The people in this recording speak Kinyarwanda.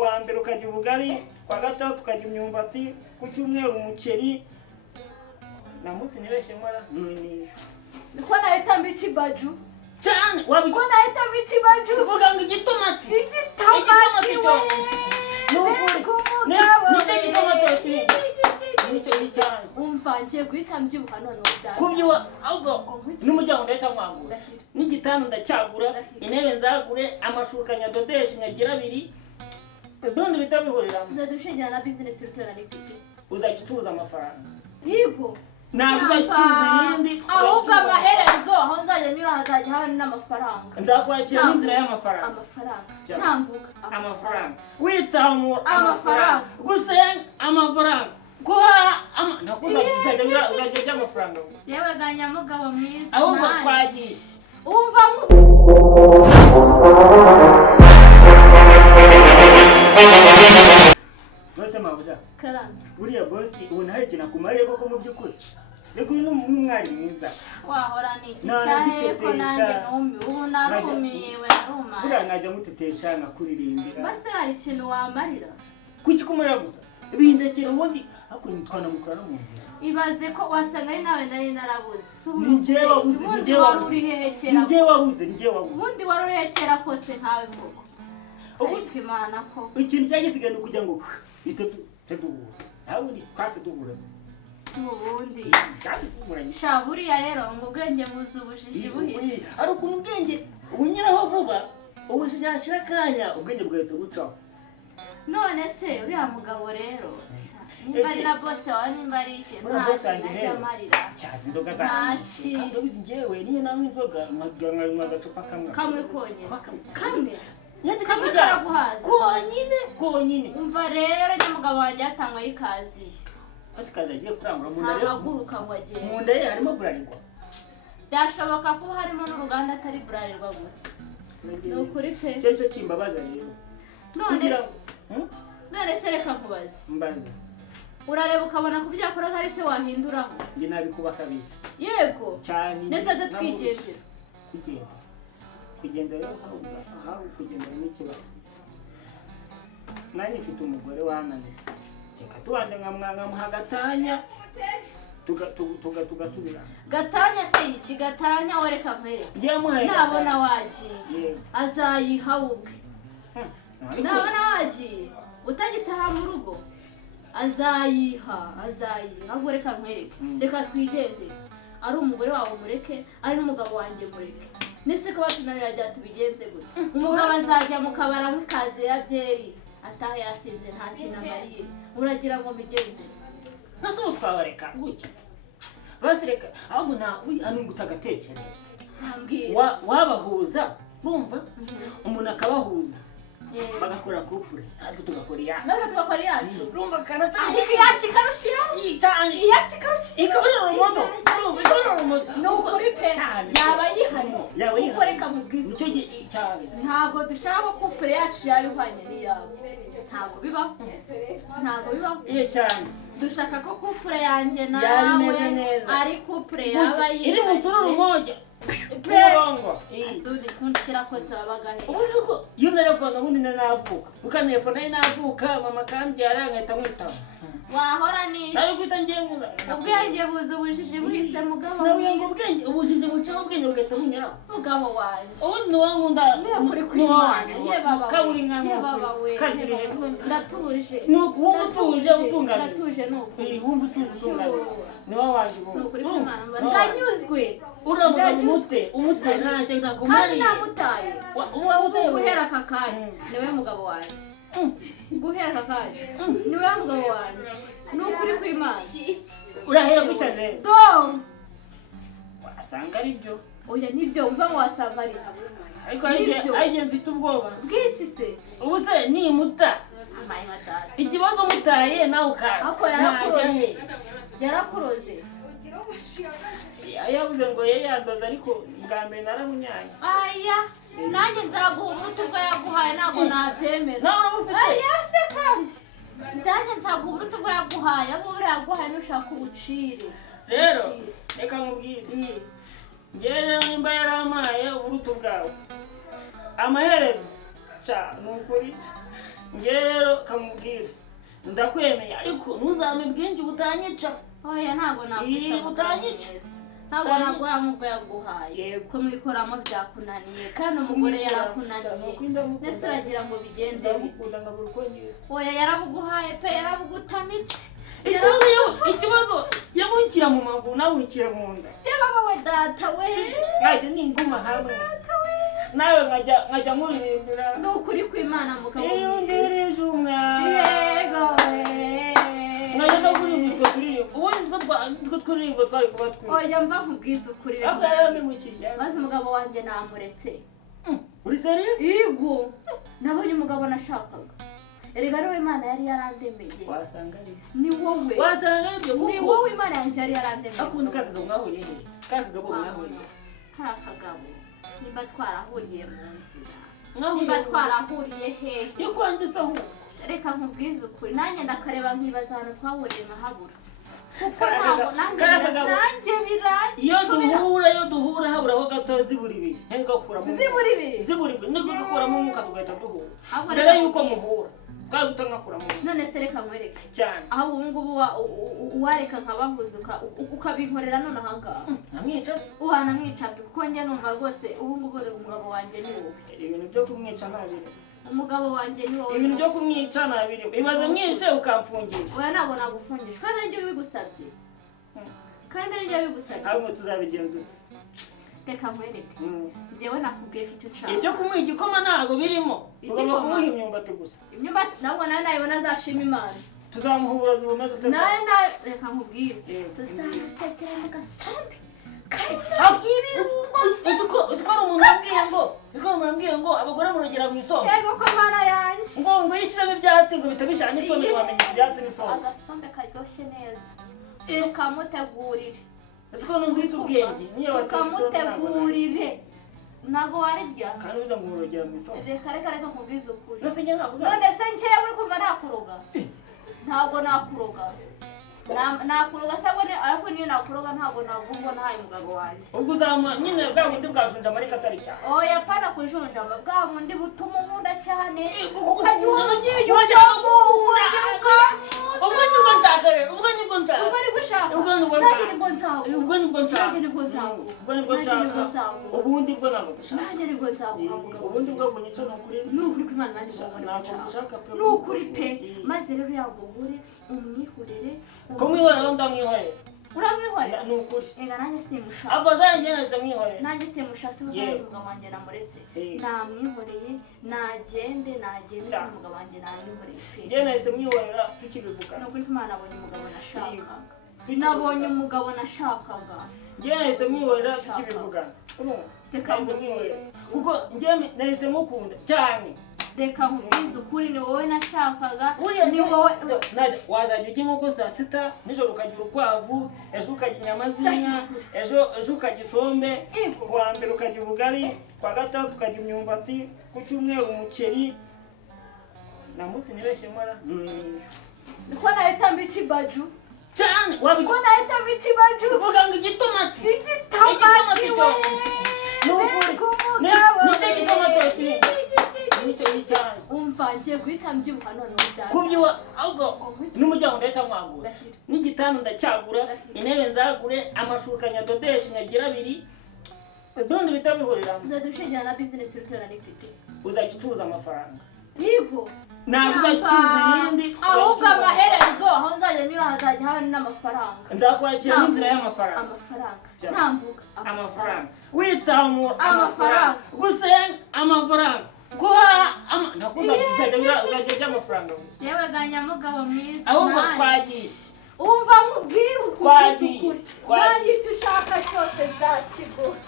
kuwa mbere ukajya ubugari, kwa gatatu ukajya imyumbati, ku cyumweru umuceri. Namutse nibeshye nkora nini. Niko nahita mbikibaju. Cyane wabiko nahita mbikibaju. Uvuga ngo igitomati. Igitomati we. Nicyo gitomati. Nicyo cyane. Umva ngiye guhita mbyibuha none udahari. Kubyiwa ahubwo n'umuryango ndahita mwagura. N'igitanda ndacyagura, intebe nzagure, amashuka nyadodesha nyagira abiri. None bitabihurira. Uzadushingira na business rutora n'ifite. Uzagicuruza amafaranga. Yego. Ntabwo uzacuruza ibindi. Ahubwo amaherezo aho nzajya nyura hazajya haba n'amafaranga. Nzakwakira n'inzira y'amafaranga. Amafaranga. Ntambuka. Amafaranga. Witsamura amafaranga. Gusenga amafaranga. Kuha uzajya amafaranga. Yewe ganyamugabo mwiza. Ahubwo twagiye. Umva Bose mabuja. Karamba. Buriya bosi ubona hari ikintu akumariye koko mu by'ukuri. Reko uyu n'umwari mwiza. Wahora niki cyahe ko nanjye numbi ubu narumiwe naruma. Buriya najya mutetesha nakuririmbira. Base hari ikintu wamarira. Kuki kumarira gusa? Bindekera ubundi hakunye twanamukura no mu nzira. Ibaze ko wasanga ari nawe nari narabuze. Ninjye wabuze, ninjye wabuze. Ninjye wabuze. Ubundi waruhekera kose nkawe koko. Ariko Imana ko. Ikintu cyagisigaye kugira ngo iteduhura. Nawe uri kwase duhura. Si ubundi. Cyase duhuranye. Sha buriya rero ngo ubwenge buzi ubujiji buhise. Ari ukuntu ubwenge ubunyiraho vuba ubujiji yashira kanya ubwenge bwahita bucaho. None se uriya mugabo rero nimba ari na boss wawe nimba ari iki nta marira cyazi inzoga zanjye kandi ubizi ngewe niyo nawe inzoga nkaganga agacupa kamwe kamwe kamwe karaguhaza konyine umva rero nyamugabo wanjye yatangwa yikaziye asikaza agiye kurangura mu nda ntahaguruka ngo agende mu nda ye harimo burarirwa byashoboka ko harimo n'uruganda atari burarirwa gusa ni ukuri pe cyo kimbabaza rero none se reka nkubaze mbaza urareba ukabona kubyakora ari cyo wahinduraho nge nabikuba kabiri yego cyane nese twigendera kugendera aho kugendera n'ikibazo nanjye mfite umugore wananiye reka tubande nkamuha gatanya tugasubira gatanya se iki gatanya wereka nkwereke nabona wagiye azayiha ubwe nabona wagiye utagitaha mu rugo azayiha ahubwo reka nkwereke reka twigendere ari umugore wawe mureke ari n'umugabo wanjye mureke nese ko batunanira ajya tubigenze gute umugabo azajya mu kabara nk'ikaze ya byeri ataha yasinze nta kintu amariye uragira ngo mbigenze nase utwabareka gutya basi reka ahubwo nawe anungutse agatekereza wabahuza bumva umuntu akabahuza bagakora couple natwe tugakora yacu rumva kanata ariko yacu ikarushira yacu ikarushira ikabona urumodo no ukuri pe yaba yihari ukoreka mu bwiza nicyo cyane ntabwo dushaka ko couple yacu yabihwanye n'iyawe ntabwo bibaho iyo cyane dushaka ko couple yanjye nawe ari couple yaba yihari iri mu tururu moja Bongo. Asudi kundikira kose babagahe. Ubuko yunere ko nabundi navuka. Ukanefona navuka mama kandi yarangahita mwitaba. Wahora ni. Nayo kwita ngenguza. Ubwenge buzo ubujiji buhise mugabo. Nawe ngo ubwenge ubujiji bucaho ubwenge bugahita bunyara. Mugabo wanje. Ubu ni wankunda. Kuri kwimana. Ye baba. Kaburi nkana. Ye baba we. Kagire hejuru. Ndatuje. Nuko wumva utuje utunganye. Ndatuje nuko. Wumva utuje utunganye. Ni wanje bo. Nukuri kwimana. Ndanyuzwe. Uramuga umute nanje ndakumari. Kandi namutaye. Uwa guhera kakanya. Niwe mugabo wanje. Guhera kakanya. Niwe mugabo wanje. Nukuri kwimana. Urahera gucyane. Tom. Wasanga ari byo. Oya nibyo umva ngo wasanga ari byo. Ariko ayije mfite ubwoba. Bwiki se? Ubu se ni muta. Amaye matata. Ikibazo mutaye nawe ukara. Ako yarakuroze. Yarakuroze. Ayabuze ngo yandoza ariko bwa mbere naramunyanya. Aya nanjye nzaguha umuti ubwo yaguhaye ntabwo nabyemera. Nawe urabufite. Aya se kandi. Nanjye nzaguha umuti ubwo yaguhaye abo buriya yaguhaye nushaka ubucire. Rero reka nkubwire. Njyewe nimba yaramaye uburuto bwawe. Amaherezo cha nukuri nge rero kamubwira ndakwemeye ariko ntuzame bwinshi butanyica oya ntago nakwica butanyica ntago naguha nk'ubwo yaguhaye ko mwikoramo byakunaniye kandi umugore yarakunaniye ndetse uragira ngo bigende oya yarabuguhaye pe yarabugutamitse ikibazo yabukira mu maguru nabukira mu nda yaba we data we nkajya ninguma hamwe nawe nkajya nkuririmbira n'ukuri kw'Imana mukabona iyo ndereje umwana yego nkajya no kuririmba turirimba ubundi two twuririmba twari kuba twiza oya mva nkubwiza ukuri ariko yarabimukiye maze umugabo wanjye namuretse uri serious yego nabonye umugabo nashakaga erega ariwe Imana yari yarandemeye wasanga ari ni wowe wasanga ari ni wowe Imana yanjye yari yarandemeye akundi kakagabo mwahuriye he kakagabo mwahuriye kakagabo nimba twarahuriye mu nzira nimba twarahuriye hehe yo kwandisa aho reka nkubwize ukuri nanjye ndakareba nkibaza ahantu twahuriye nkahabura kuko ntabwo nanjye birangiye iyo duhura haburaho gato zibura ibiri henga kuramo zibura ibiri niko gukuramo umwuka tugahita duhura mbere yuko muhura bwagutangakuramo none se reka nkwereke cyane aho ubu ngubu uwareka nkabahuzuka ukabinkorera none ahangaha namwica uhana mwicape kuko njye numva rwose ubu ngubu umugabo wanjye ni wowe ibintu byo kumwica ntabiri umugabo wanjye ni wowe ibintu byo kumwica ntabiri ibaze mwishe ukamfungisha oya ntabwo nagufungisha kandi aribyo bigusabye kandi aribyo bigusabye hamwe tuzabigenza ute reka nkwereke njyewe nakubwiye ko icyo nshaka ibyo kumuha igikoma ntabwo birimo tugomba kumuha imyumbati gusa imyumbati ntabwo nawe nayibona azashima Imana tuzamuha uburozi bumeze ute nawe reka nkubwire tuzamutekera mu gasambi umuntu ambwiye ngo abagore muragera mu isombe yego ko Mana yanjye ngo yishyiramo ibyatsi ngo bitabishana n'isombe wamenya ibyatsi n'isombe agasombe karyoshye neza tukamutegurire ese numvise ubwenge niyo tukamutegurire ntabwo warirya kandi uza ngo uragera mu isombe reka nkubwize ukuri none se njyewe uri kumva nakuroga ntabwo nakuroga nakuroga sabone ariko niyo nakuroga ntabwo nagumva ntaye umugabo wanjye ubwo uzama nyine bwa bundi bwajunja amarika atari cyane oya pana kujunja bwa bundi butuma unkunda cyane ukanyura ubundi bwo ntabwo ubundi bwo bunyica nukuri ko Imana nukuri pe maze rero yagugure umwihorere ko mwihorera ndamwihorera uramwihorera nukuri ega nanjye simushaka ava zanjye neza mwihorera nanjye simushaka umugabo wanjye namuretse namwihoreye nagende umugabo wanjye namwihoreye pe njye nahise mwihorera tukibivuga nukuri ko Imana abonye umugabo nashakaga nabonye umugabo nashakaga njye nahise mwihorera tukibivuga reka nkubwire kuko njye nahise mukunda cyane reka nkubwize ukuri ni wowe nashakaga ni wowe wazajya ujya inkoko saa sita nijoro ukagira urukwavu ejo ukarya inyama z'inka ejo ukarya isombe kuwa mbere ukarya ubugari kuwa gatandatu ukarya imyumbati ku cyumweru umuceri namutse nibeshye mara niko nahita mbica ibaju cyane ko nahita mbica ibaju uvuga ngo igitomati we umva ngiye guhita mbyibuka none kubyiwa ahubwo n'umuryango ndahita mwagura n'igitanda ndacyagura intebe nzagure amashuka nyadodesha nyagira abiri ubundi bita bihuriramo uzadushingira na business rutera n'ifite uzajya ucuruza amafaranga yego ntabwo uzajya ucuruza ibindi ahubwo amaherezo aho nzajya nyura hazajya haba n'amafaranga nzakwakira n'inzira y'amafaranga ntambuka amafaranga witsamura amafaranga gusenga amafaranga guhaha uzajya ujya amafaranga yewe ganyamugabo mwiza ahubwo twagiye umva mubwire ukuri nanjye icyo ushaka cyose nzakiguha